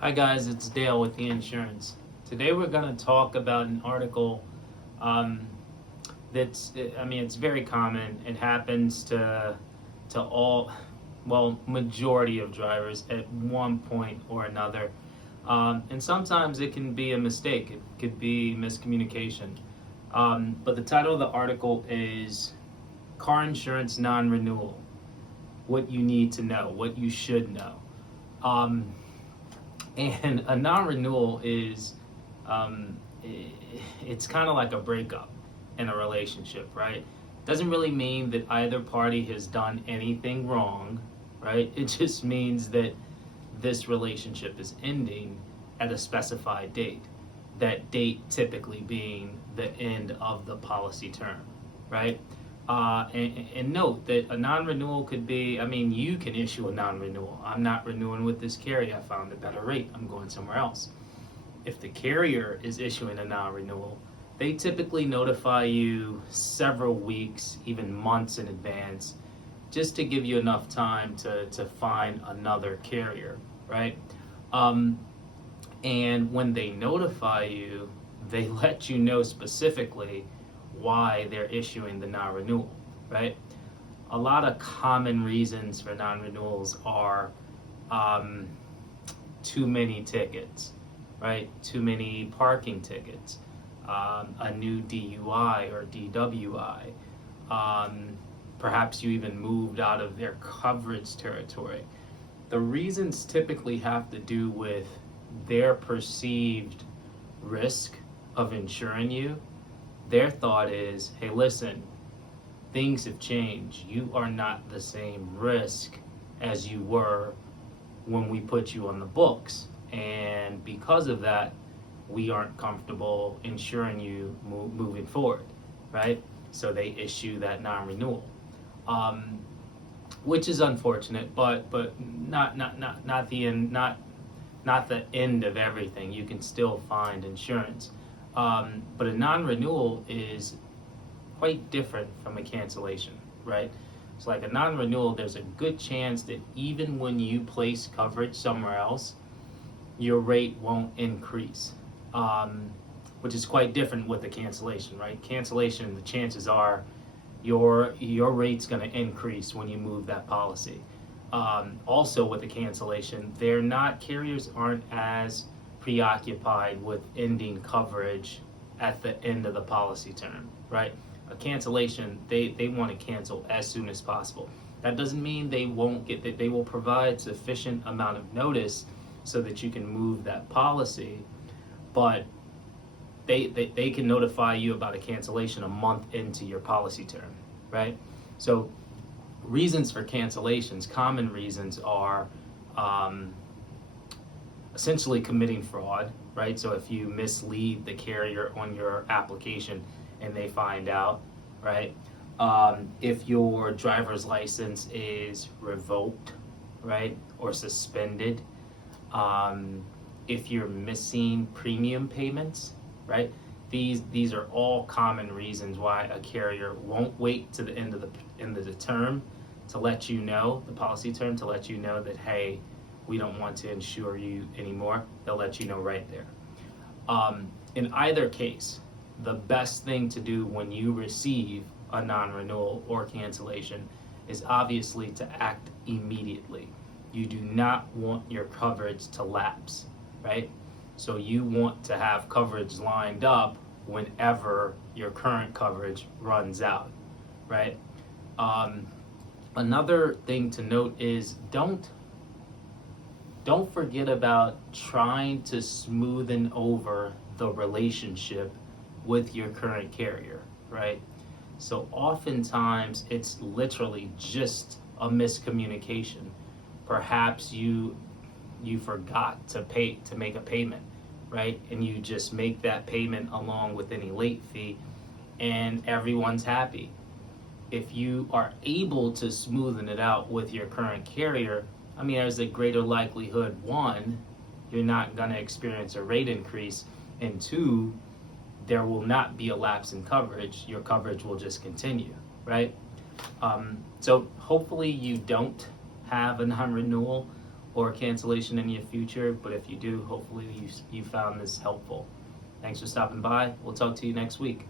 Hi guys, it's Dale with the insurance. Today we're going to talk about an article um, it's very common. It happens to all, well, majority of drivers at one point or another. And sometimes it can be a mistake. It could be miscommunication. But the title of the article is Car Insurance Non-Renewal. What you need to know, what you should know. Um, And a non-renewal is, um, it's kind of like a breakup in a relationship, right? Doesn't really mean that either party has done anything wrong, right? It just means that this relationship is ending at a specified date. That date typically being the end of the policy term, right? And note that a non-renewal could be, you can issue a non-renewal. I'm not renewing with this carrier. I found a better rate. I'm going somewhere else. If the carrier is issuing a non-renewal, they typically notify you several weeks, even months in advance, just to give you enough time to find another carrier, right? Um, and when they notify you, they let you know specifically why they're issuing the non-renewal, right? A lot of common reasons for non-renewals are um, too many tickets, right? Too many parking tickets, a new DUI or DWI. Perhaps you even moved out of their coverage territory. The reasons typically have to do with their perceived risk of insuring you. Their thought is, hey, listen, things have changed. You are not the same risk as you were when we put you on the books. And because of that, we aren't comfortable insuring you moving forward, right? So they issue that non-renewal, which is unfortunate, but not the end, not the end of everything. You can still find insurance. But a non-renewal is quite different from a cancellation, right? So like a non-renewal, there's a good chance that even when you place coverage somewhere else, your rate won't increase, which is quite different with the cancellation, right? Cancellation, the chances are your rate's going to increase when you move that policy. Also with the cancellation, carriers aren't as preoccupied with ending coverage at the end of the policy term, right? A cancellation, they want to cancel as soon as possible. That doesn't mean they won't get that. They will provide sufficient amount of notice so that you can move that policy, but they can notify you about a cancellation a month into your policy term, right? So reasons for cancellations, common reasons are essentially committing fraud, right? So if you mislead the carrier on your application and they find out, right? If your driver's license is revoked, right, or suspended, if you're missing premium payments, right? These are all common reasons why a carrier won't wait to the end of the term to let you know, the policy term, to let you know that, hey, we don't want to insure you anymore. They'll let you know right there. In either case, the best thing to do when you receive a non-renewal or cancellation is obviously to act immediately. You do not want your coverage to lapse, right? So you want to have coverage lined up whenever your current coverage runs out, right? Another thing to note is don't forget about trying to smoothen over the relationship with your current carrier, right? So oftentimes it's literally just a miscommunication. Perhaps you forgot to make a payment, right? And you just make that payment along with any late fee and everyone's happy. If you are able to smoothen it out with your current carrier, there's a greater likelihood, one, you're not going to experience a rate increase, and two, there will not be a lapse in coverage. Your coverage will just continue, right? So hopefully you don't have a non-renewal or cancellation in your future. But if you do, hopefully you found this helpful. Thanks for stopping by. We'll talk to you next week.